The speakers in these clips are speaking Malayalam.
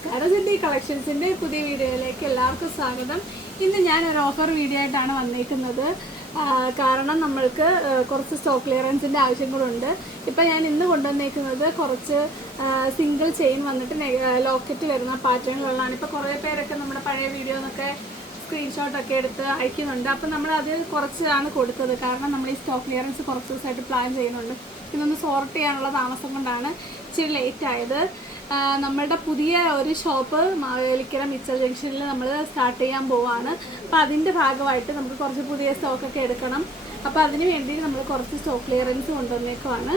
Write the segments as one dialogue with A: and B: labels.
A: നമസ്കാരം. സിദ്ധി കളക്ഷൻസിന്റെ പുതിയ വീഡിയോയിലേക്ക് എല്ലാവർക്കും സ്വാഗതം. ഇന്ന് ഞാൻ ഒരു ഓഫർ വീഡിയോ ആയിട്ടാണ് വന്നിരിക്കുന്നത് കാരണം നമ്മൾക്ക് കുറച്ച് സ്റ്റോക്ക് ക്ലിയറൻസിന്റെ ആവശ്യങ്ങളുണ്ട് ഇപ്പം ഞാൻ ഇന്ന് കൊണ്ടുവന്നേക്കുന്നത് കുറച്ച് സിംഗിൾ ചെയിൻ വന്നിട്ട് ലോക്കറ്റ് വരുന്ന പാറ്റേണുകളിലാണ്. ഇപ്പോൾ കുറേ പേരൊക്കെ നമ്മുടെ പഴയ വീഡിയോ എന്നൊക്കെ സ്ക്രീൻഷോട്ടൊക്കെ എടുത്ത് അയക്കുന്നുണ്ട്. അപ്പം നമ്മൾ അത് കുറച്ചാണ് കൊടുത്തത്. കാരണം നമ്മൾ ഈ സ്റ്റോക്ക് ക്ലിയറൻസ് കുറച്ച് ദിവസമായിട്ട് പ്ലാൻ ചെയ്യുന്നുണ്ട്. ഇതൊന്ന് സോർട്ട് ചെയ്യാനുള്ള താമസം കൊണ്ടാണ് ഇച്ചിരി ലേറ്റ് ആയത്. നമ്മളുടെ പുതിയ ഒരു ഷോപ്പ് മാവേലിക്കര മിച്ചർ ജംഗ്ഷനിൽ നമ്മൾ സ്റ്റാർട്ട് ചെയ്യാൻ പോവാണ്. അപ്പോൾ അതിന്റെ ഭാഗമായിട്ട് നമുക്ക് കുറച്ച് പുതിയ സ്റ്റോക്കൊക്കെ എടുക്കണം. അപ്പോൾ അതിന് വേണ്ടി നമ്മൾ കുറച്ച് സ്റ്റോക്ക് ക്ലിയറൻസ് കൊണ്ടുവന്നേക്കുവാണ്.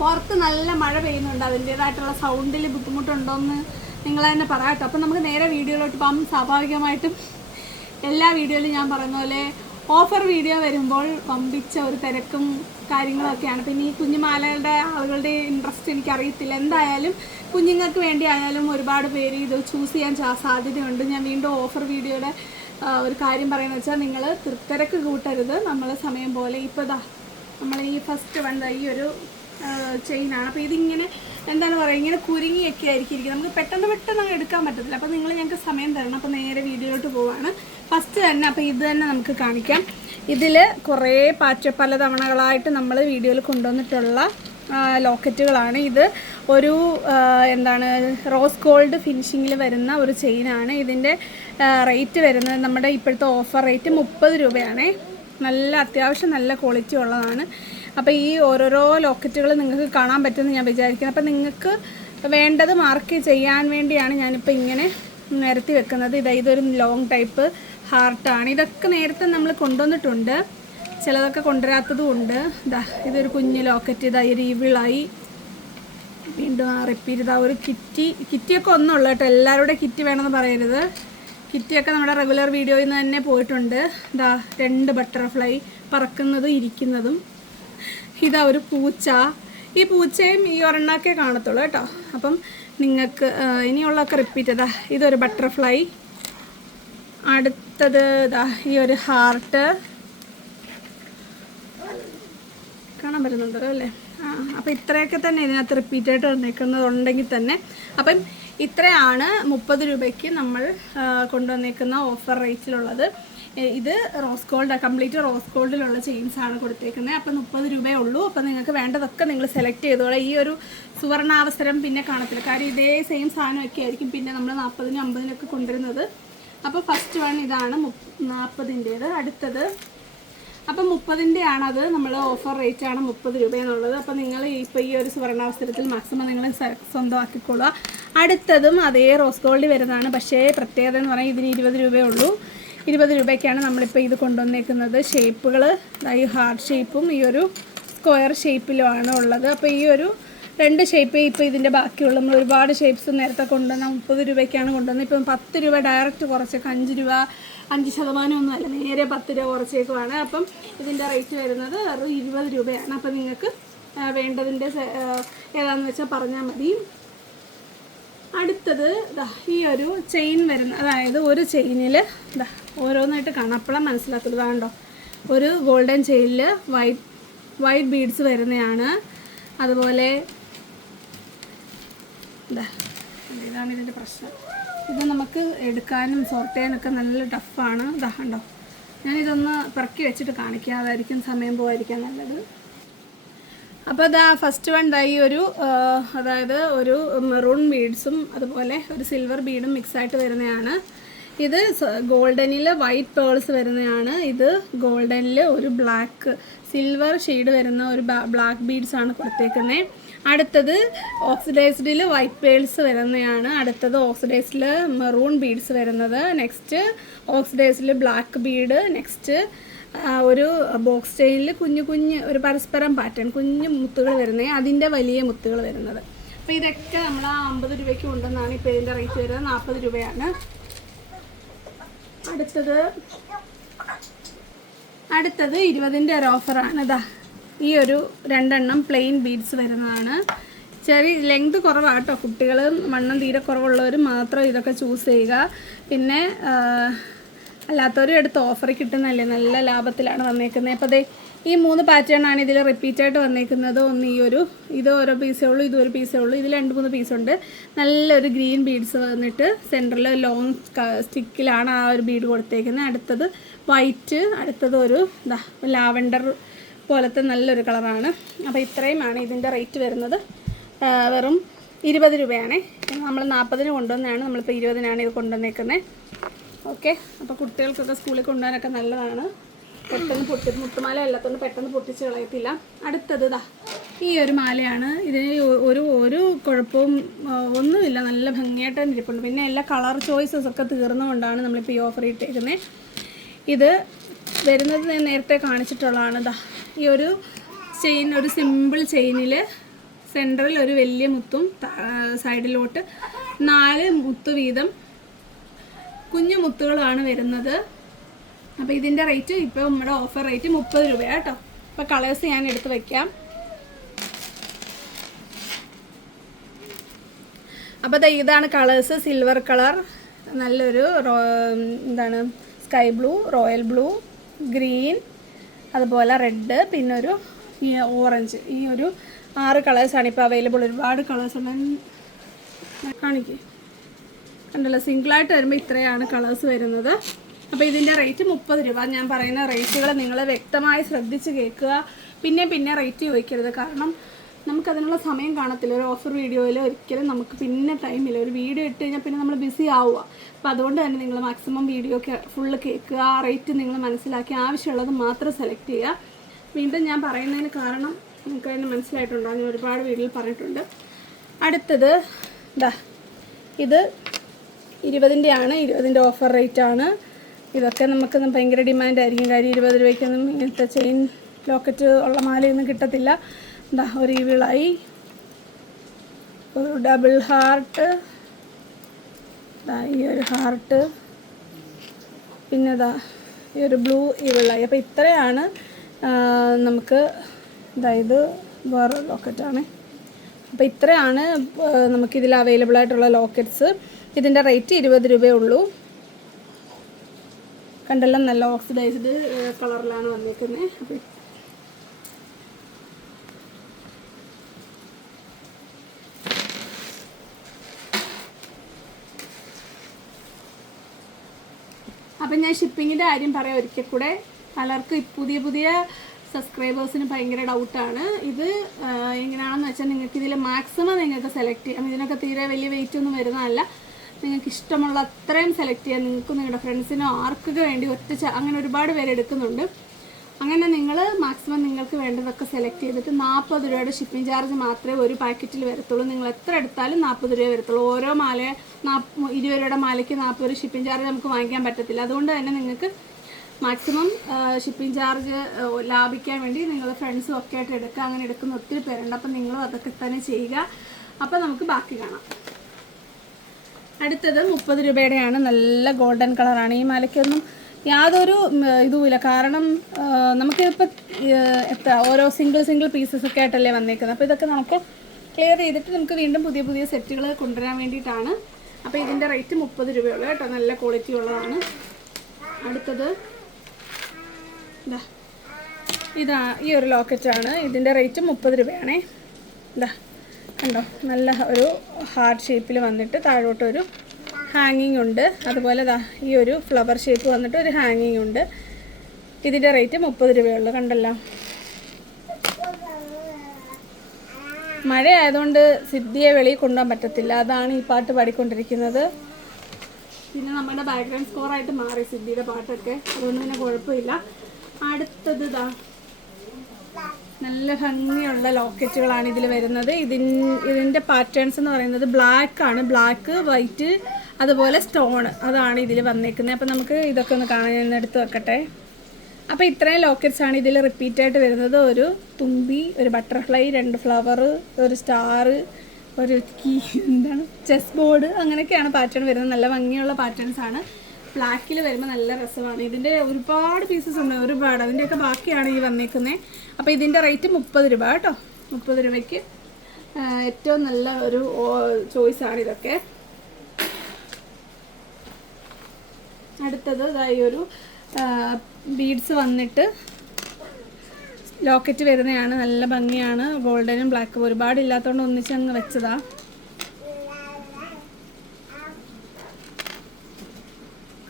A: പുറത്ത് നല്ല മഴ പെയ്യുന്നുണ്ട്. അതിന്റേതായിട്ടുള്ള സൗണ്ടിൽ ബുദ്ധിമുട്ടുണ്ടോയെന്ന് നിങ്ങൾ തന്നെ പറയാട്ടോ അപ്പം നമുക്ക് നേരെ വീഡിയോയിലോട്ട് പോകാം സ്വാഭാവികമായിട്ടും എല്ലാ വീഡിയോയിലും ഞാൻ പറഞ്ഞ പോലെ ഓഫർ വീഡിയോ വരുമ്പോൾ പമ്പിച്ച ഒരു തിരക്കും കാര്യങ്ങളൊക്കെയാണ്. പിന്നെ ഈ കുഞ്ഞുമാലകളുടെ ആളുകളുടെ ഇൻട്രസ്റ്റ് എനിക്കറിയത്തില്ല. എന്തായാലും കുഞ്ഞുങ്ങൾക്ക് വേണ്ടി ആയാലും ഒരുപാട് പേര് ഇത് ചൂസ് ചെയ്യാൻ സാധ്യതയുണ്ട്. ഞാൻ വീണ്ടും ഓഫർ വീഡിയോയുടെ ഒരു കാര്യം പറയുന്നത് വെച്ചാൽ നിങ്ങൾ തിരക്ക് കൂട്ടരുത്. നമ്മൾ സമയം പോലെ ഇപ്പോൾ ദാ നമ്മൾ ഈ ഫസ്റ്റ് വന്ന ഈ ഒരു ചെയിനാണ് അപ്പോൾ ഇതിങ്ങനെ എന്താണ് പറയുക ഇങ്ങനെ കുരുങ്ങിയൊക്കെ ആയിരിക്കും ഇരിക്കുന്നത്. നമുക്ക് പെട്ടെന്ന് പെട്ടെന്ന് എടുക്കാൻ പറ്റത്തില്ല. അപ്പോൾ നിങ്ങൾ ഞങ്ങൾക്ക് സമയം തരണം. അപ്പോൾ നേരെ വീഡിയോയിലോട്ട് പോവാണ്. ഫസ്റ്റ് തന്നെ അപ്പോൾ ഇത് തന്നെ നമുക്ക് കാണിക്കാം. ഇതിൽ കുറേ പാറ്റ പല തവണകളായിട്ട് നമ്മൾ വീഡിയോയിൽ കൊണ്ടുവന്നിട്ടുള്ള ലോക്കറ്റുകളാണ് ഇത്. ഒരു എന്താണ് റോസ് ഗോൾഡ് ഫിനിഷിങ്ങിൽ വരുന്ന ഒരു ചെയിനാണ്. ഇതിന്റെ റേറ്റ് വരുന്നത് നമ്മുടെ ഇപ്പോഴത്തെ ഓഫർ റേറ്റ് മുപ്പത് രൂപയാണ്. നല്ല അത്യാവശ്യം നല്ല ക്വാളിറ്റി ഉള്ളതാണ്. അപ്പോൾ ഈ ഓരോരോ ലോക്കറ്റുകൾ നിങ്ങൾക്ക് കാണാൻ പറ്റുമെന്ന് ഞാൻ വിചാരിക്കുന്നു. അപ്പോൾ നിങ്ങൾക്ക് വേണ്ടത് മാർക്ക് ചെയ്യാൻ വേണ്ടിയാണ് ഞാനിപ്പോൾ ഇങ്ങനെ നിരത്തി വെക്കുന്നത്. ഇതാ ഒരു ലോങ് ടൈപ്പ് ഹാർട്ടാണ് ഇതൊക്കെ നേരത്തെ നമ്മൾ കൊണ്ടുവന്നിട്ടുണ്ട്. ചിലതൊക്കെ കൊണ്ടുവരാത്തതും ഉണ്ട്. ഇതാ ഇതൊരു കുഞ്ഞ് ലോക്കറ്റ്. ഇതായി ഒരു വീണ്ടും ആ റിപ്പീറ്റ് ഇതാ ഒരു കിറ്റി. കിറ്റിയൊക്കെ ഒന്നുള്ളൂ കേട്ടോ. എല്ലാവരുടെ കിറ്റ് വേണമെന്ന് പറയരുത്. കിറ്റിയൊക്കെ നമ്മുടെ റെഗുലർ വീഡിയോയിൽ നിന്ന് തന്നെ പോയിട്ടുണ്ട്. ഇതാ രണ്ട് ബട്ടർഫ്ലൈ പറക്കുന്നതും ഇരിക്കുന്നതും. ഇതാ ഒരു പൂച്ച. ഈ പൂച്ചയും ഈ ഒരെണ്ണൊക്കെ കാണത്തുള്ളൂ കേട്ടോ. അപ്പം നിങ്ങൾക്ക് ഇനിയുള്ളതൊക്കെ റിപ്പീറ്റ് ഇതാ ഇതൊരു ബട്ടർഫ്ലൈ അടുത്തത് ഇതാ ഈ ഒരു ഹാർട്ട്. കാണാൻ പറ്റുന്നുണ്ടല്ലോ അല്ലേ? ആ അപ്പോൾ ഇത്രയൊക്കെ തന്നെ ഇതിനകത്ത് റിപ്പീറ്റായിട്ട് വന്നേക്കുന്നതുണ്ടെങ്കിൽ തന്നെ അപ്പം ഇത്രയാണ് മുപ്പത് രൂപയ്ക്ക് നമ്മൾ കൊണ്ടുവന്നേക്കുന്ന ഓഫർ റേറ്റിലുള്ളത് ഇത് റോസ് ഗോൾഡ് കംപ്ലീറ്റ് റോസ് ഗോൾഡിലുള്ള ചെയിൻസ് ആണ് കൊടുത്തേക്കുന്നത്. അപ്പം മുപ്പത് രൂപയേ ഉള്ളൂ. അപ്പം നിങ്ങൾക്ക് വേണ്ടതൊക്കെ നിങ്ങൾ സെലക്ട് ചെയ്തോളാം. ഈ ഒരു സുവർണാവസരം പിന്നെ കാണത്തില്ല. കാര്യം ഇതേ സെയിം സാധനമൊക്കെ ആയിരിക്കും പിന്നെ നമ്മൾ നാൽപ്പതിനും അമ്പതിനൊക്കെ കൊണ്ടുവരുന്നത്. അപ്പോൾ ഫസ്റ്റ് വൺ ഇതാണ് നാൽപ്പതിന്റേത് അടുത്തത് അപ്പം മുപ്പതിന്റെ ആണത് നമ്മൾ ഓഫർ റേറ്റ് ആണ് മുപ്പത് രൂപ എന്നുള്ളത്. അപ്പോൾ നിങ്ങൾ ഇപ്പോൾ ഈ ഒരു സുവർണാവസരത്തിൽ മാക്സിമം നിങ്ങൾ സ്വന്തമാക്കിക്കൊള്ളുക അടുത്തതും അതേ റോസ് ഗോൾഡ് വരുന്നതാണ്. പക്ഷേ പ്രത്യേകത എന്ന് പറഞ്ഞാൽ ഇതിന് ഇരുപത് രൂപയേ ഉള്ളൂ. ഇരുപത് രൂപയ്ക്കാണ് നമ്മളിപ്പോൾ ഇത് കൊണ്ടുവന്നേക്കുന്നത്. ഷേപ്പുകൾ ഈ ഹാർട്ട് ഷേപ്പും ഈ ഒരു സ്ക്വയർ ഷേപ്പിലുമാണ് ഉള്ളത്. അപ്പോൾ ഈ ഒരു രണ്ട് ഷേപ്പേ ഇപ്പോൾ ഇതിന്റെ ബാക്കിയുള്ള നമ്മൾ ഒരുപാട് ഷേപ്പ്സ് നേരത്തെ കൊണ്ടുവന്ന മുപ്പത് രൂപയ്ക്കാണ് കൊണ്ടുവന്നത്. ഇപ്പം പത്ത് രൂപ ഡയറക്റ്റ് കുറച്ചൊക്കെ അഞ്ച് രൂപ അഞ്ച് ശതമാനം ഒന്നും അല്ല നേരെ പത്ത് രൂപ കുറച്ചേക്കുമാണ്. അപ്പം ഇതിന്റെ റേറ്റ് വരുന്നത് വെറും ഇരുപത് രൂപയാണ്. അപ്പം നിങ്ങൾക്ക് വേണ്ടതിന്റെ ഏതാണെന്ന് വെച്ചാൽ പറഞ്ഞാൽ മതി. അടുത്തത് ഈ ഒരു ചെയിൻ വരുന്ന അതായത് ഒരു ചെയിനിൽ ഓരോന്നായിട്ട് കാണാം. അപ്പോഴാണ് കണ്ടോ? ഒരു ഗോൾഡൻ ചെയിനിൽ വൈറ്റ് വൈറ്റ് ബീഡ്സ് വരുന്നതാണ് അതുപോലെ ഇതാണ് ഇതിന്റെ പ്രശ്നം. ഇത് നമുക്ക് എടുക്കാനും സോർട്ട് ചെയ്യാനൊക്കെ നല്ല ടഫാണ്. ഇതാണ്ടോ ഞാനിതൊന്ന് പെറുക്കി വെച്ചിട്ട് കാണിക്കാതായിരിക്കും സമയം പോകാതിരിക്കാൻ നല്ലത്. അപ്പോൾ ഇതാ ഫസ്റ്റ് വൺ ഈ ഒരു അതായത് ഒരു മെറൂൺ ബീഡ്സും അതുപോലെ ഒരു സിൽവർ ബീഡും മിക്സ് ആയിട്ട് വരുന്നതാണ്. ഇത് ഗോൾഡനിൽ വൈറ്റ് പേൾസ് വരുന്നതാണ്. ഇത് ഗോൾഡനിൽ ഒരു ബ്ലാക്ക് സിൽവർ ഷെയ്ഡ് വരുന്ന ഒരു ബ്ലാക്ക് ബീഡ്സാണ് കൊടുത്തേക്കുന്നത് അടുത്തത് ഓക്സിഡൈസ്ഡിൽ വൈറ്റ് പേൾസ് വരുന്നതാണ് അടുത്തത് ഓക്സിഡൈസ്ഡിൽ മെറൂൺ ബീഡ്സ് വരുന്നത്. നെക്സ്റ്റ് ഓക്സിഡൈസ്ഡിൽ ബ്ലാക്ക് ബീഡ് നെക്സ്റ്റ് ഒരു ബോക്സ് ചെയിനിൽ കുഞ്ഞു കുഞ്ഞ് ഒരു പരസ്പരം പാറ്റേൺ കുഞ്ഞു മുത്തുകൾ വരുന്നത് അതിന്റെ വലിയ മുത്തുകൾ വരുന്നത്. അപ്പോൾ ഇതൊക്കെ നമ്മൾ ആ അമ്പത് രൂപയ്ക്ക് ഉണ്ടെന്നാണ് ഇപ്പോൾ ഇതിന്റെ റേറ്റ് വരുന്നത്. നാൽപ്പത് രൂപയാണ്. അടുത്തത് അടുത്തത് ഇരുപതിന്റെ ഒരു ഓഫറാണ് ഇതാ ഈ ഒരു രണ്ടെണ്ണം പ്ലെയിൻ ബീഡ്സ് വരുന്നതാണ്. ചെറിയ ലെങ്ത് കുറവാണ് കേട്ടോ കുട്ടികൾ വണ്ണം തീരെ കുറവുള്ളവർ മാത്രം ഇതൊക്കെ ചൂസ് ചെയ്യുക. പിന്നെ അല്ലാത്തവരും എടുത്ത് ഓഫർ കിട്ടുന്നതല്ലേ? നല്ല ലാഭത്തിലാണ് വന്നേക്കുന്നത്. അപ്പോൾ ദേ ഈ മൂന്ന് പാറ്റേൺ ആണ് ഇതിൽ റിപ്പീറ്റായിട്ട് വന്നേക്കുന്നത്. ഒന്ന് ഈ ഒരു ഇത് ഓരോ പീസേ ഉള്ളൂ ഇത് ഒരു പീസേ ഉള്ളൂ. ഇതിൽ രണ്ട് മൂന്ന് പീസുണ്ട് നല്ലൊരു ഗ്രീൻ ബീഡ്സ് വന്നിട്ട് സെന്ററിൽ ലോങ് സ്റ്റിക്കിലാണ് ആ ഒരു ബീഡ് കൊടുത്തേക്കുന്നത്. അടുത്തത് വൈറ്റ് അടുത്തത് ഒരു ലാവൻഡർ പോലത്തെ നല്ലൊരു കളറാണ്. അപ്പോൾ ഇത്രയുമാണ് ഇതിന്റെ റേറ്റ് വരുന്നത്. വെറും ഇരുപത് രൂപയാണ്. നമ്മൾ നാൽപ്പതിന് കൊണ്ടുവന്നതാണ്. നമ്മളിപ്പോൾ ഇരുപതിനാണ് ഇത് കൊണ്ടുവന്നേക്കുന്നത് ഓക്കെ. അപ്പോൾ കുട്ടികൾക്കൊക്കെ സ്കൂളിൽ കൊണ്ടുപോകാനൊക്കെ നല്ലതാണ്. പെട്ടെന്ന് പൊട്ടി മുട്ടുമാല അല്ലാത്തതുകൊണ്ട് പെട്ടെന്ന് പൊട്ടിച്ച് കളയത്തില്ല. അടുത്തത് ഇതാ ഈ ഒരു മാലയാണ്. ഇതിന് ഒരു ഒരു കുഴപ്പവും ഒന്നുമില്ല. നല്ല ഭംഗിയായിട്ട് തന്നെ ഇരിപ്പുണ്ട്. പിന്നെ എല്ലാ കളർ ചോയ്സസ് ഒക്കെ തീർന്നുകൊണ്ടാണ് നമ്മളിപ്പോൾ ഈ ഓഫർ ഇട്ടേക്കുന്നത് ഇത് വരുന്നത് നേരത്തെ കാണിച്ചിട്ടുള്ളതാണ് ഇതാ ഈ ഒരു ചെയിൻ ഒരു സിമ്പിൾ ചെയിനിൽ സെന്ററിൽ ഒരു വലിയ മുത്തും സൈഡിലോട്ട് നാല് മുത്ത് വീതം കുഞ്ഞു മുത്തുകളാണ് വരുന്നത്. അപ്പോൾ ഇതിന്റെ റേറ്റ് ഇപ്പോൾ നമ്മുടെ ഓഫർ റേറ്റ് മുപ്പത് രൂപയാണ് കേട്ടോ. അപ്പോൾ കളേഴ്സ് ഞാൻ എടുത്ത് വയ്ക്കാം അപ്പോൾ ഇതാണ് കളേഴ്സ് സിൽവർ കളർ നല്ലൊരു എന്താണ് sky blue royal blue green അതുപോലെ റെഡ് പിന്നെ ഒരു ഓറഞ്ച് ഈ ഒരു ആറ് കളേഴ്സാണ് ഇപ്പോൾ അവൈലബിൾ ഒരുപാട് കളേഴ്സ് ഉണ്ട് കാണിക്കേ. കണ്ടല്ലോ സിംഗിളായിട്ട് വരുമ്പോൾ ഇത്രയാണ് കളേഴ്സ് വരുന്നത്. അപ്പോൾ ഇതിന്റെ റേറ്റ് മുപ്പത് രൂപ. ഞാൻ പറയുന്ന റേറ്റുകൾ നിങ്ങൾ വ്യക്തമായി ശ്രദ്ധിച്ച് കേൾക്കുക. പിന്നെ പിന്നെ റേറ്റ് ചോദിക്കരുത്. കാരണം നമുക്കതിനുള്ള സമയം കാണത്തില്ല. ഒരു ഓഫർ വീഡിയോയിൽ ഒരിക്കലും നമുക്ക് പിന്നെ ടൈമില്ല ഒരു വീഡിയോ ഇട്ട് കഴിഞ്ഞാൽ പിന്നെ നമ്മൾ ബിസി ആവുക. അപ്പോൾ അതുകൊണ്ട് തന്നെ നിങ്ങൾ മാക്സിമം വീഡിയോ ഫുള്ള് കേൾക്കുക ആ റേറ്റ് നിങ്ങൾ മനസ്സിലാക്കി ആവശ്യമുള്ളത് മാത്രം സെലക്ട് ചെയ്യുക. വീണ്ടും ഞാൻ പറയുന്നതിന് കാരണം നിങ്ങൾക്ക് തന്നെ മനസ്സിലായിട്ടുണ്ടോ? ഞാൻ ഒരുപാട് വീഡിയോയിൽ പറഞ്ഞിട്ടുണ്ട്. അടുത്തത് ഇതാ ഇത് ഇരുപതിന്റെ ആണ്. ഇരുപതിന്റെ ഓഫർ റേറ്റ് ആണ്. ഇതൊക്കെ നമുക്ക് ഭയങ്കര ഡിമാൻഡ് ആയിരിക്കും. കാര്യം ഇരുപത് രൂപയ്ക്കൊന്നും ഇങ്ങനത്തെ ചെയിൻ ലോക്കറ്റ് ഉള്ള മാലയൊന്നും കിട്ടത്തില്ല. എന്താ ഒരു വിളായി ഒരു ഡബിൾ ഹാർട്ട് ഈ ഒരു ഹാർട്ട് പിന്നെ ദാ ഈ ഒരു ബ്ലൂ ഇവിളായി അപ്പോൾ ഇത്രയാണ് നമുക്ക് അതായത് വേറൊരു ലോക്കറ്റാണ് അപ്പോൾ ഇത്രയാണ് നമുക്കിതിൽ അവൈലബിൾ ആയിട്ടുള്ള ലോക്കറ്റ്സ് ഇതിന്റെ റേറ്റ് ഇരുപത് രൂപയേ ഉള്ളൂ. കണ്ടെല്ലാം നല്ല ഓക്സിഡൈസ്ഡ് കളറിലാണ് വന്നിരിക്കുന്നത് അപ്പോൾ അപ്പം ഞാൻ ഷിപ്പിങ്ങിന്റെ കാര്യം പറയാം. ഒരിക്കൽ കൂടെ പലർക്കും പുതിയ പുതിയ സബ്സ്ക്രൈബേഴ്സിന് ഭയങ്കര ഡൗട്ടാണ് ഇത് എങ്ങനെയാണെന്ന് വെച്ചാൽ നിങ്ങൾക്ക് ഇതിൽ മാക്സിമം നിങ്ങൾക്ക് സെലക്ട് ചെയ്യാം. ഇതിനൊക്കെ തീരെ വലിയ വെയിറ്റ് ഒന്നും വരുന്നതല്ല. നിങ്ങൾക്ക് ഇഷ്ടമുള്ള അത്രയും സെലക്ട് ചെയ്യാം. നിങ്ങൾക്ക് നിങ്ങളുടെ ഫ്രണ്ട്സിനോ ആർക്കൊക്കെ വേണ്ടി ഒറ്റ അങ്ങനെ ഒരുപാട് പേര് എടുക്കുന്നുണ്ട്. അങ്ങനെ നിങ്ങൾ മാക്സിമം നിങ്ങൾക്ക് വേണ്ടതൊക്കെ സെലക്ട് ചെയ്തിട്ട് നാൽപ്പത് രൂപയുടെ ഷിപ്പിംഗ് ചാർജ് മാത്രമേ ഒരു പാക്കറ്റിൽ വരത്തുള്ളൂ. നിങ്ങൾ എത്ര എടുത്താലും നാൽപ്പത് രൂപ വരത്തുള്ളൂ. ഓരോ മാല ഇരുപത് രൂപയുടെ മാലയ്ക്ക് നാൽപ്പത് രൂപ ഷിപ്പിംഗ് ചാർജ് നമുക്ക് വാങ്ങിക്കാൻ പറ്റത്തില്ല. അതുകൊണ്ട് തന്നെ നിങ്ങൾക്ക് മാക്സിമം ഷിപ്പിംഗ് ചാർജ് ലാഭിക്കാൻ വേണ്ടി നിങ്ങൾ ഫ്രണ്ട്സും ഒക്കെ ആയിട്ട് എടുക്കുക. അങ്ങനെ എടുക്കുന്ന ഒത്തിരി പേരുണ്ട്. അപ്പം നിങ്ങളും അതൊക്കെ തന്നെ ചെയ്യുക. അപ്പം നമുക്ക് ബാക്കി കാണാം. അടുത്തത് മുപ്പത് രൂപയുടെയാണ്. നല്ല ഗോൾഡൻ കളറാണ് ഈ മാലയ്ക്കൊന്നും യാതൊരു ഇതുമില്ല. കാരണം നമുക്കിപ്പോൾ എത്ര ഓരോ സിംഗിൾ സിംഗിൾ പീസസ് ഒക്കെ ആയിട്ടല്ലേ വന്നേക്കുന്നത്. അപ്പോൾ ഇതൊക്കെ നമുക്ക് ക്ലിയർ ചെയ്തിട്ട് നമുക്ക് വീണ്ടും പുതിയ പുതിയ സെറ്റുകൾ കൊണ്ടുവരാൻ വേണ്ടിയിട്ടാണ് അപ്പോൾ ഇതിന്റെ റേറ്റ് മുപ്പത് രൂപയുള്ളൂ കേട്ടോ. നല്ല ക്വാളിറ്റി ഉള്ളതാണ്. അടുത്തത് ഇതാ ഈ ഒരു ലോക്കറ്റാണ് ഇതിന്റെ റേറ്റ് മുപ്പത് രൂപയാണേ. ഇതാ കണ്ടോ? നല്ല ഒരു ഹാർട്ട് ഷേപ്പിൽ വന്നിട്ട് താഴോട്ട് ഒരു ഹാങ്ങിങ് ഉണ്ട്. അതുപോലെ ദാ ഈ ഒരു ഫ്ലവർ ഷേപ്പ് വന്നിട്ട് ഒരു ഹാങ്ങിങ് ഉണ്ട്. ഇതിന്റെ റേറ്റ് മുപ്പത് രൂപയുള്ളൂ കണ്ടല്ലോ? മഴ ആയതുകൊണ്ട് സിദ്ധിയെ വെളിയിൽ കൊണ്ടുപോകാൻ പറ്റത്തില്ല. അതാണ് ഈ പാട്ട് പാടിക്കൊണ്ടിരിക്കുന്നത്. പിന്നെ നമ്മുടെ ബാക്ക്ഗ്രൗണ്ട് സ്കോറായിട്ട് മാറി സിദ്ധിയുടെ പാട്ടൊക്കെ. അതുകൊണ്ട് പിന്നെ കുഴപ്പമില്ല. അടുത്തത് ഇതാ നല്ല ഭംഗിയുള്ള ലോക്കറ്റുകളാണ് ഇതിൽ വരുന്നത്. ഇതിൻ ഇതിന്റെ പാറ്റേൺസ് എന്ന് പറയുന്നത് ബ്ലാക്ക് ആണ്. ബ്ലാക്ക് വൈറ്റ് അതുപോലെ സ്റ്റോൺ അതാണ് ഇതിൽ വന്നേക്കുന്നത്. അപ്പം നമുക്ക് ഇതൊക്കെ ഒന്ന് കാണാൻ എടുത്ത് വെക്കട്ടെ. അപ്പോൾ ഇത്രയും ലോക്കറ്റ്സ് ആണ് ഇതിൽ റിപ്പീറ്റ് ആയിട്ട് വരുന്നത്. ഒരു തുമ്പി ഒരു ബട്ടർഫ്ലൈ രണ്ട് ഫ്ലവർ ഒരു സ്റ്റാർ ഒരു കീ എന്താണ്? ചെസ് ബോർഡ് അങ്ങനെയൊക്കെയാണ് പാറ്റേൺ വരുന്നത്. നല്ല ഭംഗിയുള്ള പാറ്റേൺസ് ആണ്. ബ്ലാക്കിൽ വരുമ്പോൾ നല്ല രസമാണ്. ഇതിന്റെ ഒരുപാട് പീസസ് ഉണ്ട്. ഒരുപാട്. അതിന്റെയൊക്കെ ബാക്കിയാണ് ഈ വന്നേക്കുന്നത് അപ്പോൾ ഇതിന്റെ റേറ്റ് മുപ്പത് രൂപ കേട്ടോ. മുപ്പത് രൂപയ്ക്ക് ഏറ്റവും നല്ല ഒരു ചോയ്സ് ആണ് ഇതൊക്കെ. അടുത്തത് ഇതായി ഒരു ബീഡ്സ് വന്നിട്ട് ലോക്കറ്റ് വരുന്നതാണ്. നല്ല ഭംഗിയാണ്. ഗോൾഡനും ബ്ലാക്കും ഒരുപാട് ഇല്ലാത്തതുകൊണ്ട് ഒന്നിച്ച് അങ്ങ് വെച്ചതാ.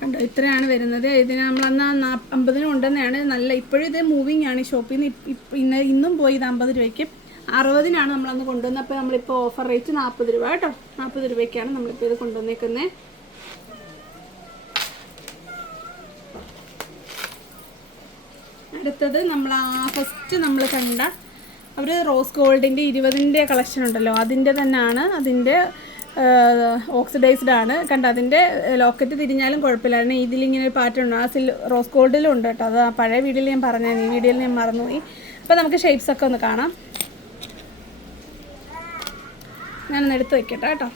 A: കണ്ടോ ഇത്രയാണ് വരുന്നത്. ഇതിന് നമ്മൾ അന്ന് നാ അമ്പതിന് കൊണ്ടുവന്നതാണ് നല്ല ഇപ്പോഴും ഇത് മൂവിങ് ആണ് ഈ ഷോപ്പിൽ നിന്ന് ഇന്നും പോയി ഇത് അമ്പത് രൂപയ്ക്ക്. അറുപതിനാണ് നമ്മളന്ന് കൊണ്ടുവന്നപ്പോൾ നമ്മളിപ്പോൾ ഓഫർ റേറ്റ് നാൽപ്പത് രൂപ കേട്ടോ. നാൽപ്പത് രൂപയ്ക്കാണ് നമ്മളിപ്പോൾ ഇത് കൊണ്ടുവന്നേക്കുന്നത് അടുത്തത് നമ്മൾ ആ ഫസ്റ്റ് നമ്മൾ കണ്ട അവർ റോസ് ഗോൾഡിന്റെ ഇരുപതിന്റെ കളക്ഷൻ ഉണ്ടല്ലോ. അതിന്റെ തന്നെയാണ് അതിന്റെ ഓക്സിഡൈസ്ഡ് ആണ്. കണ്ട അതിന്റെ ലോക്കറ്റ് തിരിഞ്ഞാലും കുഴപ്പമില്ല. കാരണം ഇതിലിങ്ങനെ ഒരു പാറ്റേൺ ഉണ്ട്. ആ സിൽ റോസ് ഗോൾഡിലും ഉണ്ട് കേട്ടോ. അത് ആ പഴയ വീഡിയോയിൽ ഞാൻ പറഞ്ഞു ഈ വീഡിയോയിൽ ഞാൻ മറന്നുപോയി. അപ്പോൾ നമുക്ക് ഷേപ്സ് ഒക്കെ ഒന്ന് കാണാം. ഞാനൊന്ന് എടുത്ത് വയ്ക്കട്ടെ കേട്ടോ.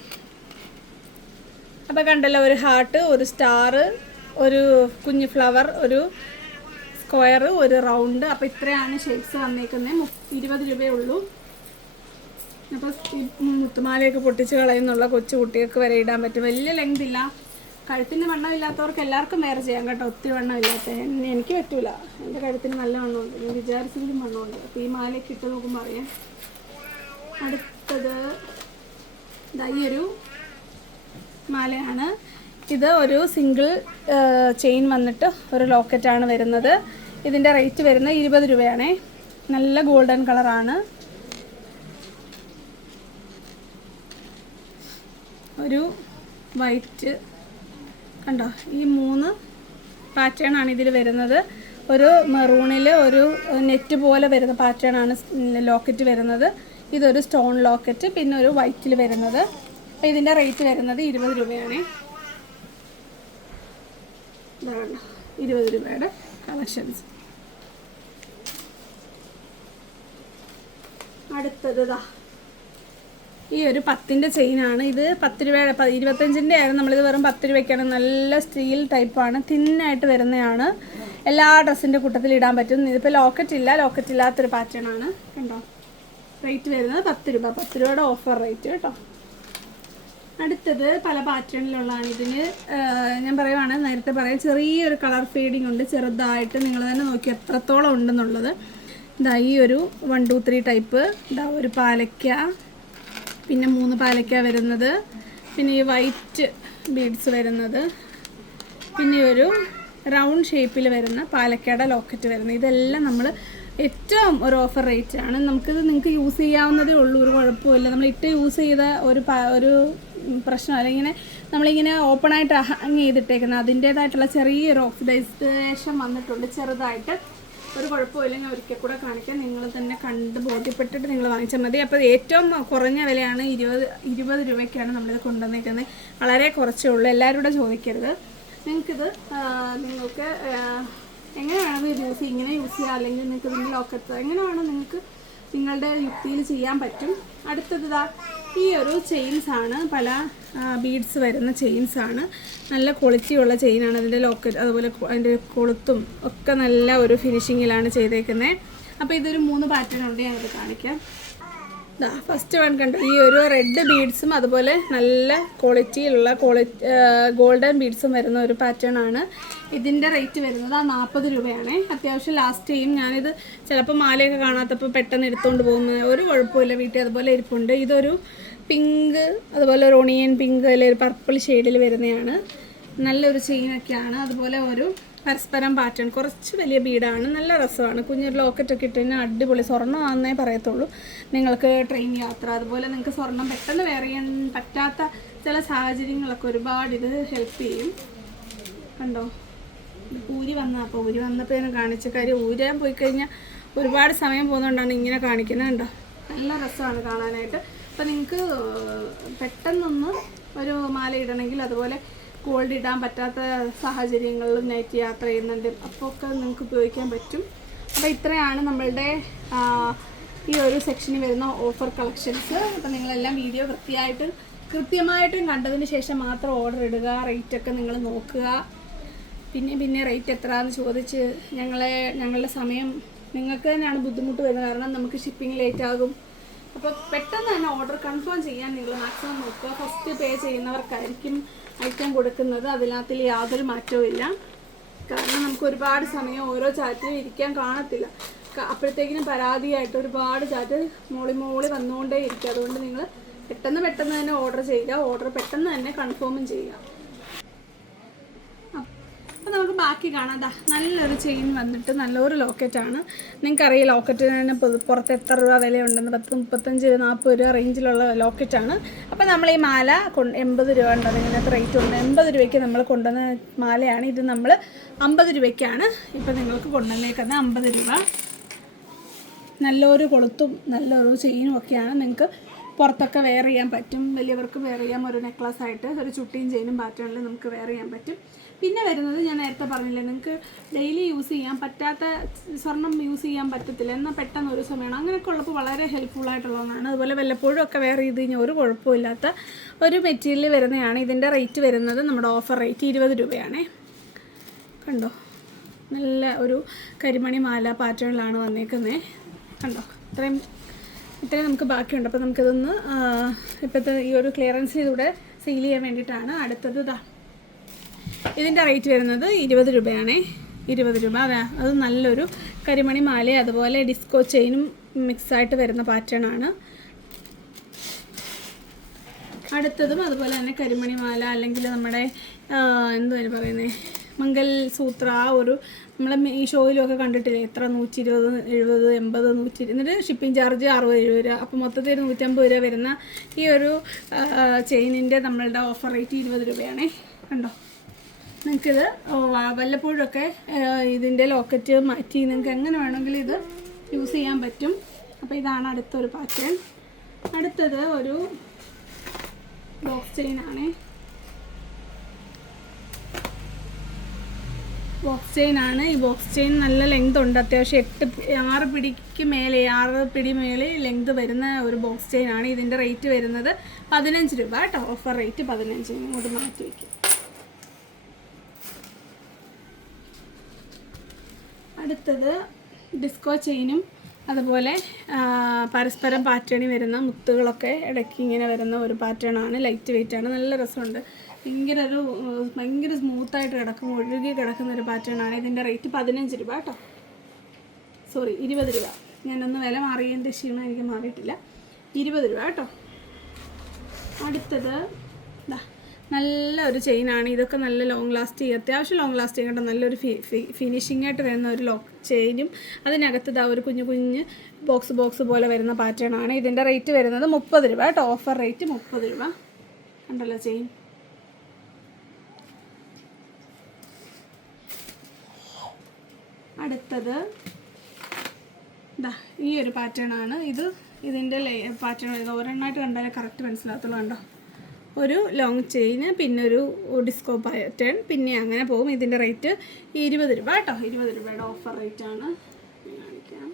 A: അപ്പോൾ കണ്ടല്ലോ ഒരു ഹാർട്ട് ഒരു സ്റ്റാർ ഒരു കുഞ്ഞ് ഫ്ലവർ ഒരു സ്ക്വയർ ഒരു റൗണ്ട്. അപ്പോൾ ഇത്രയാണ് ഷേപ്സ് വന്നേക്കുന്നത് ഇരുപത് രൂപയേ ഉള്ളൂ. അപ്പോൾ മുത്തുമാലയൊക്കെ പൊട്ടിച്ച് കളയുന്നുള്ള കൊച്ചു കുട്ടികൾക്ക് വരെ ഇടാൻ പറ്റും. വലിയ ലെങ്ത് ഇല്ല. കഴുത്തിന് വണ്ണമില്ലാത്തവർക്ക് എല്ലാവർക്കും വേറെ ചെയ്യാം കേട്ടോ. ഒത്തിരി വണ്ണമില്ലാത്ത. എനിക്ക് പറ്റൂല. എന്റെ കഴുത്തിന് നല്ല വണ്ണമുണ്ട്. ഞാൻ വിചാരിച്ചതിലും വണ്ണമുണ്ട്. അപ്പോൾ ഈ മാലയൊക്കെ ഇട്ട് നോക്കുമ്പോൾ അറിയാം. അടുത്തത് ഒരു മാലയാണ്. ഇത് ഒരു സിംഗിൾ ചെയിൻ വന്നിട്ട് ഒരു ലോക്കറ്റാണ് വരുന്നത്. ഇതിന്റെ റേറ്റ് വരുന്നത് ഇരുപത് രൂപയാണേ. നല്ല ഗോൾഡൻ കളറാണ്. ഒരു വൈറ്റ് കണ്ടോ? ഈ മൂന്ന് പാറ്റേൺ ആണ് ഇതിൽ വരുന്നത്. ഒരു മെറൂണിൽ ഒരു നെറ്റ് പോലെ വരുന്ന പാറ്റേൺ ആണ് ലോക്കറ്റ് വരുന്നത്. ഇതൊരു സ്റ്റോൺ ലോക്കറ്റ് പിന്നെ ഒരു വൈറ്റിൽ വരുന്നത്. അപ്പോൾ ഇതിന്റെ റേറ്റ് വരുന്നത് ഇരുപത് രൂപയാണ്. ഇരുപത് രൂപയുടെ കളക്ഷൻസ്. അടുത്തത് ഈ ഒരു പത്തിന്റെ ചെയിനാണ്. ഇത് പത്ത് രൂപയുടെ ഇരുപത്തഞ്ചിന്റെ ആയിരുന്നു. നമ്മളിത് വെറും പത്ത് രൂപയ്ക്കാണ്. നല്ല സ്റ്റീൽ ടൈപ്പാണ്. തിന്നായിട്ട് വരുന്നതാണ്. എല്ലാ ഡ്രസ്സിന്റെ കൂട്ടത്തിൽ ഇടാൻ പറ്റും. ഇതിപ്പോൾ ലോക്കറ്റ് ഇല്ല. ലോക്കറ്റ് ഇല്ലാത്തൊരു പാറ്റേൺ ആണ്. കണ്ടോ? റേറ്റ് വരുന്നത് പത്ത് രൂപ. പത്ത് രൂപയുടെ ഓഫർ റേറ്റ് കേട്ടോ. അടുത്തത് പല പാറ്റേണിലുള്ളതാണ്. ഇതിന് ഞാൻ പറയുവാണ് നേരത്തെ പറയാം ചെറിയൊരു കളർ ഫീഡിങ് ഉണ്ട്. ചെറുതായിട്ട് നിങ്ങൾ തന്നെ നോക്കി എത്രത്തോളം ഉണ്ടെന്നുള്ളത്. ഇതാ ഈ ഒരു വൺ ടു ത്രീ ടൈപ്പ് ഇതാ ഒരു പാലക്ക പിന്നെ മൂന്ന് പാലക്ക വരുന്നത്. പിന്നെ ഈ വൈറ്റ് ബീഡ്സ് വരുന്നത്. പിന്നെ ഒരു റൗണ്ട് ഷേപ്പിൽ വരുന്ന പാലക്കയുടെ ലോക്കറ്റ് വരുന്നത്. ഇതെല്ലാം നമ്മൾ ഏറ്റവും ഒരു ഓഫർ റേറ്റ് ആണ്. നമുക്കിത് നിങ്ങൾക്ക് യൂസ് ചെയ്യാവുന്നതേ ഉള്ളൂ. ഒരു കുഴപ്പമില്ല നമ്മൾ ഇട്ട് യൂസ് ചെയ്ത ഒരു ഒരു പ്രശ്നം അല്ലെങ്കിൽ നമ്മളിങ്ങനെ ഓപ്പണായിട്ട് ഹാങ് ചെയ്തിട്ടേക്കുന്നത്. അതിന്റേതായിട്ടുള്ള ചെറിയൊരു ഓക്സിഡൈസേഷൻ വന്നിട്ടുണ്ട്. ചെറുതായിട്ട് ഒരു കുഴപ്പമില്ല ഞാൻ ഒരിക്കൽ കൂടെ കാണിക്കാം. നിങ്ങൾ തന്നെ കണ്ട് ബോധ്യപ്പെട്ടിട്ട് നിങ്ങൾ വാങ്ങിച്ചാൽ മതി. അപ്പോൾ ഏറ്റവും കുറഞ്ഞ വിലയാണ് ഇരുപത് ഇരുപത് രൂപയ്ക്കാണ് നമ്മളിത് കൊണ്ടുവന്നിരിക്കുന്നത്. വളരെ കുറച്ചേ ഉള്ളൂ. എല്ലാവരും കൂടെ ചോദിക്കരുത്. നിങ്ങൾക്കിത് നിങ്ങൾക്ക് എങ്ങനെ വേണം ഇത് യൂസ് ഇങ്ങനെ യൂസ് ചെയ്യുക അല്ലെങ്കിൽ നിങ്ങൾക്ക് ഇതിന്റെ ലോക്കറ്റ് എങ്ങനെ വേണം നിങ്ങൾക്ക് നിങ്ങളുടെ യുക്തിയിൽ ചെയ്യാൻ പറ്റും? അടുത്തത് ഇതാ. ഈ ഒരു ചെയിൻസ് ആണ്. പല ബീഡ്സ് വരുന്ന ചെയിൻസ് ആണ്. നല്ല ക്വാളിറ്റിയുള്ള ചെയിനാണ് അതിന്റെ ലോക്കറ്റ് അതുപോലെ അതിന്റെ കൊളുത്തും ഒക്കെ നല്ല ഒരു ഫിനിഷിങ്ങിലാണ് ചെയ്തേക്കുന്നത് അപ്പോൾ ഇതൊരു മൂന്ന് പാറ്റേൺ ഉണ്ട്. ഞാനത് കാണിക്കാം. ഫസ്റ്റ് വൺ കണ്ടു. ഈ ഒരു റെഡ് ബീഡ്സും അതുപോലെ നല്ല ക്വാളിറ്റിയിലുള്ള ക്വാളിറ്റി ഗോൾഡൻ ബീഡ്സും വരുന്ന ഒരു പാറ്റേൺ ആണ്. ഇതിന്റെ റേറ്റ് വരുന്നത് ആ നാൽപ്പത് രൂപയാണ്. അത്യാവശ്യം ലാസ്റ്റ് ചെയ്യും. ഞാനിത് ചിലപ്പോൾ മാലയൊക്കെ കാണാത്തപ്പോൾ പെട്ടെന്ന് എടുത്തുകൊണ്ട് പോകുന്ന ഒരു കുഴപ്പമില്ല വീട്ടിൽ അതുപോലെ ഇരിപ്പുണ്ട്. ഇതൊരു പിങ്ക് അതുപോലെ ഒരു ഒണിയൻ പിങ്ക് അല്ലെങ്കിൽ ഒരു പർപ്പിൾ ഷെയ്ഡിൽ വരുന്നതാണ്. നല്ലൊരു ചെയിനൊക്കെയാണ്. അതുപോലെ ഒരു പരസ്പരം പാറ്റേൺ. കുറച്ച് വലിയ ബീഡാണ്. നല്ല രസമാണ്. കുഞ്ഞൊരു ലോക്കറ്റൊക്കെ ഇട്ട് കഴിഞ്ഞാൽ അടിപൊളി. സ്വർണമാണെന്നേ പറയത്തുള്ളൂ. നിങ്ങൾക്ക് ട്രെയിൻ യാത്ര അതുപോലെ നിങ്ങൾക്ക് സ്വർണം പെട്ടെന്ന് വേറെ ചെയ്യാൻ പറ്റാത്ത ചില സാഹചര്യങ്ങളൊക്കെ ഒരുപാട് ഇത് ഹെൽപ്പ് ചെയ്യും. കണ്ടോ? ഊരി വന്ന അപ്പോൾ ഊരി വന്നപ്പോൾ ഞാൻ കാണിച്ച കാര്യം ഊരാൻ പോയി കഴിഞ്ഞാൽ ഒരുപാട് സമയം പോകുന്നതുകൊണ്ടാണ് ഇങ്ങനെ കാണിക്കുന്നത് കണ്ടോ? നല്ല രസമാണ് കാണാനായിട്ട്. അപ്പോൾ നിങ്ങൾക്ക് പെട്ടെന്നൊന്ന് ഒരു മാല ഇടണമെങ്കിൽ അതുപോലെ ഗോൾഡ് ഇടാൻ പറ്റാത്ത സാഹചര്യങ്ങളിലും നൈറ്റ് യാത്ര ചെയ്യുന്നുണ്ട്. അപ്പോൾ ഒക്കെ നിങ്ങൾക്ക് ഉപയോഗിക്കാൻ പറ്റും. അപ്പോൾ ഇത്രയാണ് നമ്മളുടെ ഈ ഒരു സെക്ഷനിൽ വരുന്ന ഓഫർ കളക്ഷൻസ് അപ്പോൾ നിങ്ങളെല്ലാം വീഡിയോ വൃത്തിയായിട്ട് കൃത്യമായിട്ടും കണ്ടതിന് ശേഷം മാത്രം ഓർഡർ ഇടുക റേറ്റൊക്കെ നിങ്ങൾ നോക്കുക. പിന്നെ പിന്നെ റേറ്റ് എത്ര എന്ന് ചോദിച്ച് ഞങ്ങളെ ഞങ്ങളുടെ സമയം നിങ്ങൾക്ക് തന്നെയാണ് ബുദ്ധിമുട്ട് വരുന്നത്. കാരണം നമുക്ക് ഷിപ്പിംഗ് ലേറ്റ് ആകും. അപ്പോൾ പെട്ടെന്ന് തന്നെ ഓർഡർ കൺഫേം ചെയ്യാൻ നിങ്ങൾ മാക്സിമം നോക്കുക. ഫസ്റ്റ് പേ ചെയ്യുന്നവർക്കായിരിക്കും ഐറ്റം കൊടുക്കുന്നത് അതിനകത്തിൽ യാതൊരു മാറ്റവും ഇല്ല. കാരണം നമുക്ക് ഒരുപാട് സമയം ഓരോ ചാറ്റിലും ഇരിക്കാൻ കാണത്തില്ല. അപ്പോഴത്തേക്കിനും പരാതിയായിട്ട് ഒരുപാട് ചാറ്റ് മോളി മോളി വന്നുകൊണ്ടേ ഇരിക്കുക അതുകൊണ്ട് നിങ്ങൾ പെട്ടെന്ന് പെട്ടെന്ന് തന്നെ ഓർഡർ ചെയ്യുക. ഓർഡർ പെട്ടെന്ന് തന്നെ കൺഫേമും ചെയ്യുക. അപ്പോൾ നമുക്ക് ബാക്കി കാണാം. ദാ നല്ലൊരു ചെയിൻ വന്നിട്ട് നല്ലൊരു ലോക്കറ്റാണ് നിങ്ങൾക്കറിയാം ലോക്കറ്റിന് തന്നെ പുറത്ത് എത്ര രൂപ വിലയുണ്ടെന്ന്. പത്ത് മുപ്പത്തഞ്ച് നാൽപ്പത് രൂപ റേഞ്ചിലുള്ള ലോക്കറ്റാണ് അപ്പോൾ നമ്മൾ ഈ മാല കൊണ്ട് എൺപത് രൂപ ഉണ്ട്? അതിനകത്ത് റേറ്റ് ഉണ്ട്. എൺപത് രൂപയ്ക്ക് നമ്മൾ കൊണ്ടുവന്ന മാലയാണ്. ഇത് നമ്മൾ അമ്പത് രൂപയ്ക്കാണ്. ഇപ്പോൾ നിങ്ങൾക്ക് കൊണ്ടുവന്നേക്കുന്നത് അമ്പത് രൂപ. നല്ലൊരു കൊളുത്തും നല്ലൊരു ചെയിനും ഒക്കെയാണ്. നിങ്ങൾക്ക് പുറത്തൊക്കെ വെയർ ചെയ്യാൻ പറ്റും. വലിയവർക്ക് വെയർ ചെയ്യാം. ഒരു നെക്ലസ് ആയിട്ട് ഒരു ചുട്ടിയും ചെയിനും പാറ്റേണിൽ നമുക്ക് വെയർ ചെയ്യാൻ പറ്റും. പിന്നെ വരുന്നത് ഞാൻ നേരത്തെ പറഞ്ഞില്ലേ നിങ്ങൾക്ക് ഡെയിലി യൂസ് ചെയ്യാൻ പറ്റാത്ത സ്വർണം യൂസ് ചെയ്യാൻ പറ്റത്തില്ല. എന്നാൽ പെട്ടെന്ന് ഒരു സമയമാണ്. അങ്ങനെയൊക്കെ ഉള്ളപ്പോൾ വളരെ ഹെൽപ്ഫുൾ ആയിട്ടുള്ളതാണ്. അതുപോലെ വല്ലപ്പോഴും ഒക്കെ വേറെ ചെയ്ത് കഴിഞ്ഞാൽ ഒരു കുഴപ്പമില്ലാത്ത ഒരു മെറ്റീരിയൽ വരുന്നതാണ്. ഇതിന്റെ റേറ്റ് വരുന്നത് നമ്മുടെ ഓഫർ റേറ്റ് ഇരുപത് രൂപയാണേ. കണ്ടോ? നല്ല ഒരു കരിമണി മാല പാറ്റേണിലാണ് വന്നേക്കുന്നത് കണ്ടോ? ഇത്രയും ഇത്രയും നമുക്ക് ബാക്കിയുണ്ട്. അപ്പോൾ നമുക്കിതൊന്ന് ഇപ്പോഴത്തെ ഈ ഒരു ക്ലിയറൻസിലൂടെ സീൽ ചെയ്യാൻ വേണ്ടിയിട്ടാണ് അടുത്തത് ഇതാ. ഇതിന്റെ റേറ്റ് വരുന്നത് ഇരുപത് രൂപയാണേ. ഇരുപത് രൂപ. അതെ അത് നല്ലൊരു കരിമണി മാല അതുപോലെ ഡിസ്കോ ചെയിനും മിക്സായിട്ട് വരുന്ന പാറ്റേൺ ആണ്. അടുത്തതും അതുപോലെ തന്നെ കരിമണി മാല അല്ലെങ്കിൽ നമ്മുടെ എന്തുവാണ് പറയുന്നത് മംഗൽ സൂത്ര ആ ഒരു നമ്മളെ ഈ ഷോയിലൊക്കെ കണ്ടിട്ടില്ലേ? എത്ര? നൂറ്റി ഇരുപത് എഴുപത് എൺപത് നൂറ്റി എന്നിട്ട് ഷിപ്പിംഗ് ചാർജ് അറുപത് എഴുപത് രൂപ. അപ്പോൾ മൊത്തത്തിൽ ഒരു നൂറ്റമ്പത് രൂപ വരുന്ന ഈ ഒരു ചെയിനിന്റെ നമ്മളുടെ ഓഫർ റേറ്റ് ഇരുപത് രൂപയാണേ. കണ്ടോ? നിങ്ങൾക്കിത് വല്ലപ്പോഴൊക്കെ ഇതിന്റെ ലോക്കറ്റ് മാറ്റി നിങ്ങൾക്ക് എങ്ങനെ വേണമെങ്കിലും ഇത് യൂസ് ചെയ്യാൻ പറ്റും. അപ്പോൾ ഇതാണ് അടുത്തൊരു പാറ്റേൺ. അടുത്തത് ഒരു ബോക്സ് ചെയിനാണ് ബോക്സ് ചെയിനാണ് ഈ ബോക്സ് ചെയിൻ നല്ല ലെങ്ത് ഉണ്ട്. അത്യാവശ്യം എട്ട് ആറ് പിടിക്ക് മേലെ ആറ് പിടി മേലെ ലെങ്ത് വരുന്ന ഒരു ബോക്സ് ചെയിനാണ് ഇതിന്റെ റേറ്റ് വരുന്നത് പതിനഞ്ച് രൂപ കേട്ടോ. ഓഫർ റേറ്റ് പതിനഞ്ച്. ഇങ്ങോട്ട് മാറ്റി വയ്ക്കും അടുത്തത് ഡിസ്കോ ചെയിനും അതുപോലെ പരസ്പരം പാറ്റേണി വരുന്ന മുത്തുകളൊക്കെ ഇടയ്ക്ക് ഇങ്ങനെ വരുന്ന ഒരു പാറ്റേണാണ് ലൈറ്റ് വെയിറ്റ് ആണ്. നല്ല രസമുണ്ട്. ഭയങ്കര ഒരു ഭയങ്കര സ്മൂത്തായിട്ട് കിടക്കും. ഒഴുകി കിടക്കുന്ന ഒരു പാറ്റേണാണ് ഇതിന്റെ റേറ്റ് പതിനഞ്ച് രൂപ കേട്ടോ. സോറി ഇരുപത് രൂപ. ഞാനൊന്ന് വില മാറിയതിന്റെ ക്ഷീണം എനിക്ക് മാറിയിട്ടില്ല. ഇരുപത് രൂപ കേട്ടോ. അടുത്തത് ദാ നല്ല ഒരു ചെയിനാണ്. ഇതൊക്കെ നല്ല ലോങ് ലാസ്റ്റ് ചെയ്യും. അത്യാവശ്യം ലോങ് ലാസ്റ്റ് കേട്ടോ. നല്ലൊരു ഫിനിഷിംഗ് ആയിട്ട് വരുന്ന ഒരു ലോ ചെയിനും അതിനകത്ത് ഇതാ ഒരു കുഞ്ഞു കുഞ്ഞ് ബോക്സ് ബോക്സ് പോലെ വരുന്ന പാറ്റേൺ ആണ്. ഇതിന്റെ റേറ്റ് വരുന്നത് മുപ്പത് രൂപ കേട്ടോ. ഓഫർ റേറ്റ് മുപ്പത് രൂപ. കണ്ടല്ലോ ചെയിൻ. അടുത്തത് ഇതാ ഈ ഒരു പാറ്റേൺ ആണ്. ഇത് ഇതിന്റെ പാറ്റേൺ ഇത് ഒരെണ്ണമായിട്ട് കണ്ടാലേ കറക്റ്റ് മനസ്സിലാകത്തുള്ളൂ കണ്ടോ. ഒരു ലോങ് ചെയിന് പിന്നെ ഒരു ഡിസ്കോ പാറ്റേൺ പിന്നെ അങ്ങനെ പോകും. ഇതിന്റെ റേറ്റ് ഇരുപത് രൂപ കേട്ടോ. ഇരുപത് രൂപയുടെ ഓഫർ റേറ്റ് ആണ്. കാണിക്കാം.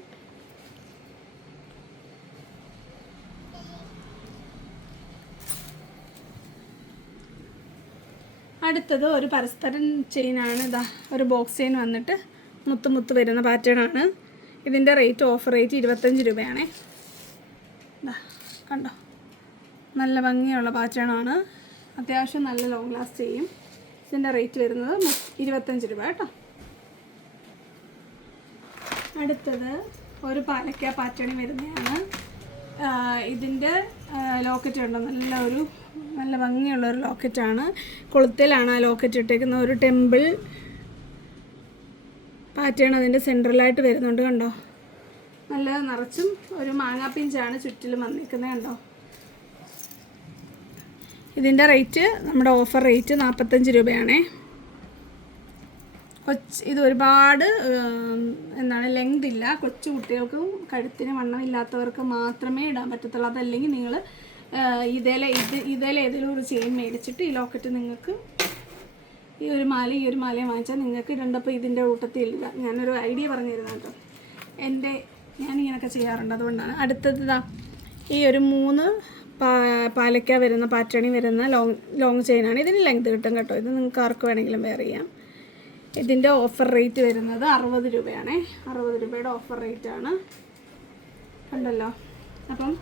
A: അടുത്തത് ഒരു പരസ്പരം ചെയിനാണ് ഇതാ ഒരു ബോക്സ് ചെയിൻ വന്നിട്ട് മുത്ത് മുത്ത് വരുന്ന പാറ്റേൺ ആണ്. ഇതിന്റെ റേറ്റ് ഓഫർ റേറ്റ് ഇരുപത്തഞ്ച് രൂപയാണേ. കണ്ടോ? നല്ല ഭംഗിയുള്ള പാറ്റേണാണ്. അത്യാവശ്യം നല്ല ലോങ് ലാസ്റ്റ് ചെയ്യും. ഇതിന്റെ റേറ്റ് വരുന്നത് ഇരുപത്തഞ്ച് രൂപ കേട്ടോ. അടുത്തത് ഒരു പാലക്ക പാറ്റേണി വരുന്നതാണ്. ഇതിന്റെ ലോക്കറ്റ് ഉണ്ടോ നല്ല ഒരു നല്ല ഭംഗിയുള്ള ഒരു ലോക്കറ്റാണ് കൊളുത്തിലാണ് ആ ലോക്കറ്റ് ഇട്ടേക്കുന്ന ഒരു ടെമ്പിൾ പാറ്റേൺ അതിന്റെ സെൻട്രലായിട്ട് വരുന്നുണ്ട് കണ്ടോ? നല്ല നിറച്ചും ഒരു മാങ്ങാപ്പിഞ്ചാണ് ചുറ്റിലും വന്നിരിക്കുന്നത് കണ്ടോ? ഇതിന്റെ റേറ്റ് നമ്മുടെ ഓഫർ റേറ്റ് നാൽപ്പത്തഞ്ച് രൂപയാണേ. കൊച്ച് ഇത് ഒരുപാട് എന്താണ് ലെങ്ത് ഇല്ല. കൊച്ചു കുട്ടികൾക്കും കഴുത്തിന് വണ്ണമില്ലാത്തവർക്ക് മാത്രമേ ഇടാൻ പറ്റത്തുള്ളൂ. അതല്ലെങ്കിൽ നിങ്ങൾ ഇതേലെ ഇത് ഇതേലെ ഏതെങ്കിലും ഒരു ചെയിൻ മേടിച്ചിട്ട് ഈ ലോക്കറ്റ് നിങ്ങൾക്ക് ഈ ഒരു മാല ഈ ഒരു മാലയും വാങ്ങിച്ചാൽ നിങ്ങൾക്ക് ഇടണ്ടപ്പോൾ ഇതിന്റെ കൂട്ടത്തിൽ ഇല്ല ഞാനൊരു ഐഡിയ പറഞ്ഞു തരുന്നത് കേട്ടോ. എന്റെ ഞാനിങ്ങനെയൊക്കെ ചെയ്യാറുണ്ട്. അതുകൊണ്ടാണ്. അടുത്തത് ഈ ഒരു മൂന്ന് പാ പാലയ്ക്ക വരുന്ന പാറ്റേണി വരുന്ന ലോങ് ലോങ് ചെയിനാണ് ഇതിന് ലെങ്ത് കിട്ടും കേട്ടോ. ഇത് നിങ്ങൾക്ക് ആർക്ക് വേണമെങ്കിലും വെയർ ചെയ്യാം. ഇതിന്റെ ഓഫർ റേറ്റ് വരുന്നത് അറുപത് രൂപയാണേ. അറുപത് രൂപയുടെ ഓഫർ റേറ്റ് ആണ്. ഉണ്ടല്ലോ അപ്പം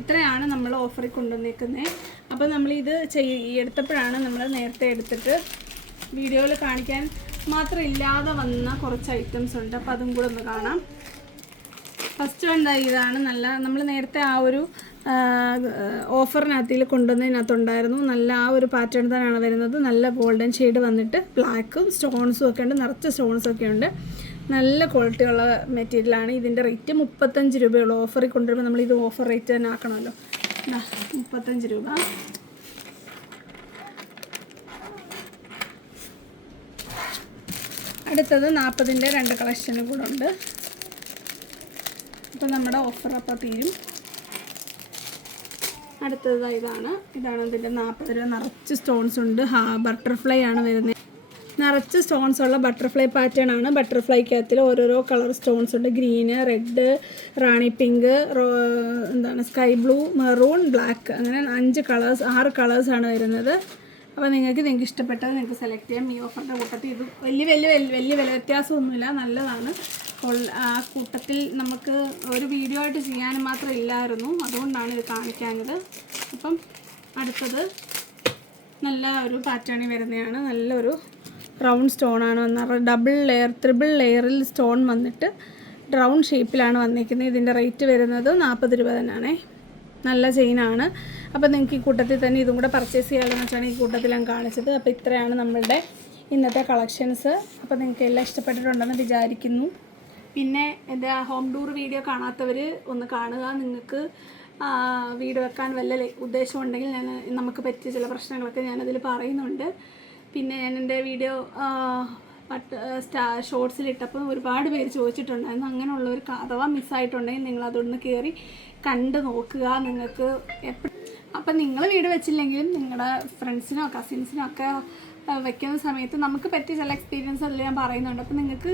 A: ഇത്രയാണ് നമ്മൾ ഓഫറിൽ കൊണ്ടുവന്നേക്കുന്നത് അപ്പോൾ നമ്മളിത് ചെയ് എടുത്തപ്പോഴാണ് നമ്മൾ നേരത്തെ എടുത്തിട്ട് വീഡിയോയിൽ കാണിക്കാൻ മാത്രം ഇല്ലാതെ വന്ന കുറച്ച് ഐറ്റംസ് ഉണ്ട്. അപ്പം അതും കൂടെ ഒന്ന് കാണാം. ഫസ്റ്റ് വേണ്ട ഇതാണ്. നല്ല നമ്മൾ നേരത്തെ ആ ഒരു ഓഫറിനകത്തിൽ കൊണ്ടുവന്നതിനകത്തുണ്ടായിരുന്നു. നല്ല ആ ഒരു പാറ്റേൺ തന്നെയാണ് വരുന്നത്. നല്ല ഗോൾഡൻ ഷെയ്ഡ് വന്നിട്ട് ബ്ലാക്കും സ്റ്റോൺസും ഒക്കെ ഉണ്ട്. നിറച്ച സ്റ്റോൺസ് ഒക്കെ ഉണ്ട്. നല്ല ക്വാളിറ്റി ഉള്ള മെറ്റീരിയലാണ് ഇതിന്റെ റേറ്റ് മുപ്പത്തഞ്ച് രൂപയുള്ളൂ. ഓഫറിൽ കൊണ്ടുവരുമ്പോൾ നമ്മൾ ഇത് ഓഫർ റേറ്റ് തന്നെ ആക്കണമല്ലോ. മുപ്പത്തഞ്ച് രൂപ. അടുത്തത് നാൽപ്പതിന്റെ രണ്ട് കളക്ഷനും കൂടെ ഉണ്ട്. അപ്പോൾ നമ്മുടെ ഓഫർ അപ്പോൾ തീരും. അടുത്തത് ഇതാണ്. ഇതാണ് ഇതിന്റെ നാൽപ്പത് രൂപ. നിറച്ച് സ്റ്റോൺസ് ഉണ്ട്. ഹാ ബട്ടർഫ്ലൈ ആണ് വരുന്നത്. നിറച്ച് സ്റ്റോൺസ് ഉള്ള ബട്ടർഫ്ലൈ പാറ്റേൺ ആണ്. ബട്ടർഫ്ലൈക്കകത്തിൽ ഓരോരോ കളർ സ്റ്റോൺസ് ഉണ്ട്. ഗ്രീന് റെഡ് റാണി പിങ്ക് എന്താണ് സ്കൈ ബ്ലൂ മെറൂൺ ബ്ലാക്ക് അങ്ങനെ അഞ്ച് കളേഴ്സ് ആറ് കളേഴ്സാണ് വരുന്നത്. അപ്പോൾ നിങ്ങൾക്ക് നിങ്ങൾക്ക് ഇഷ്ടപ്പെട്ടത് നിങ്ങൾക്ക് സെലക്ട് ചെയ്യാം. ഈ ഓഫറിന്റെ കൂട്ടത്തിൽ ഇത് വലിയ വലിയ വലിയ വലിയ വില വ്യത്യാസമൊന്നുമില്ല. നല്ലതാണ്. ആ കൂട്ടത്തിൽ നമുക്ക് ഒരു വീഡിയോ ആയിട്ട് ചെയ്യാനും മാത്രം ഇല്ലായിരുന്നു. അതുകൊണ്ടാണ് ഇത് കാണിക്കാഞ്ഞത്. അപ്പം അടുത്തത് നല്ല ഒരു പാറ്റേണിൽ വരുന്നതാണ്. നല്ലൊരു റൗണ്ട് സ്റ്റോൺ ആണ് വന്നത്. ഡബിൾ ലെയർ ത്രിബിൾ ലെയറിൽ സ്റ്റോൺ വന്നിട്ട് റൗണ്ട് ഷേപ്പിലാണ് വന്നിരിക്കുന്നത്. ഇതിന്റെ റേറ്റ് വരുന്നത് നാൽപ്പത് രൂപ തന്നെയാണേ. നല്ല ചെയിനാണ് അപ്പോൾ നിങ്ങൾക്ക് ഈ കൂട്ടത്തിൽ തന്നെ ഇതും കൂടെ പർച്ചേസ് ചെയ്യാമെന്ന് വെച്ചാണ് ഈ കൂട്ടത്തിൽ ഞാൻ കാണിച്ചത്. അപ്പോൾ ഇത്രയാണ് നമ്മളുടെ ഇന്നത്തെ കളക്ഷൻസ് അപ്പോൾ നിങ്ങൾക്ക് എല്ലാം ഇഷ്ടപ്പെട്ടിട്ടുണ്ടെന്ന് വിചാരിക്കുന്നു. പിന്നെ എന്റെ ഹോം ടൂർ വീഡിയോ കാണാത്തവർ ഒന്ന് കാണുക. നിങ്ങൾക്ക് വീട് വെക്കാൻ വല്ല ഉദ്ദേശം ഉദ്ദേശമുണ്ടെങ്കിൽ ഞാൻ നമുക്ക് പറ്റിയ ചില പ്രശ്നങ്ങളൊക്കെ ഞാനതിൽ പറയുന്നുണ്ട്. പിന്നെ ഞാൻ എന്റെ വീഡിയോ പട്ട് സ്റ്റാ ഷോർട്സിലിട്ടപ്പോൾ ഒരുപാട് പേര് ചോദിച്ചിട്ടുണ്ടായിരുന്നു. അങ്ങനെയുള്ള ഒരു അഥവാ മിസ്സായിട്ടുണ്ടെങ്കിൽ നിങ്ങൾ അതൊന്ന് കയറി കണ്ട് നോക്കുക. നിങ്ങൾക്ക് എപ്പോഴും അപ്പം നിങ്ങൾ വീട് വെച്ചില്ലെങ്കിലും നിങ്ങളുടെ ഫ്രണ്ട്സിനോ കസിൻസിനോ ഒക്കെ വെക്കുന്ന സമയത്ത് നമുക്ക് പറ്റിയ ചില എക്സ്പീരിയൻസ് അതിൽ ഞാൻ പറയുന്നുണ്ട്. അപ്പോൾ നിങ്ങൾക്ക്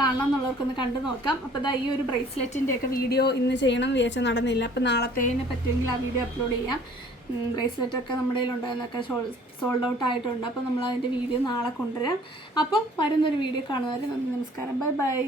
A: കാണണം എന്നുള്ളവർക്കൊന്ന് കണ്ടു നോക്കാം. അപ്പോൾ ഈ ഒരു ബ്രേസ്ലെറ്റിന്റെയൊക്കെ വീഡിയോ ഇന്ന് ചെയ്യണം എന്ന് വിചാരിച്ചാൽ നടന്നില്ല. അപ്പോൾ നാളത്തേനെ പറ്റുമെങ്കിൽ ആ വീഡിയോ അപ്ലോഡ് ചെയ്യാം. ബ്രേസ്ലെറ്റ് ഒക്കെ നമ്മുടെ കയ്യിലുണ്ടായിരുന്നൊക്കെ സോൾഡ് ഔട്ട് ആയിട്ടുണ്ട്. അപ്പോൾ നമ്മൾ അതിന്റെ വീഡിയോ നാളെ കൊണ്ടുവരാം. അപ്പം വരുന്നൊരു വീഡിയോ കാണുന്നവരെ നന്ദി നമസ്കാരം. Bye bye.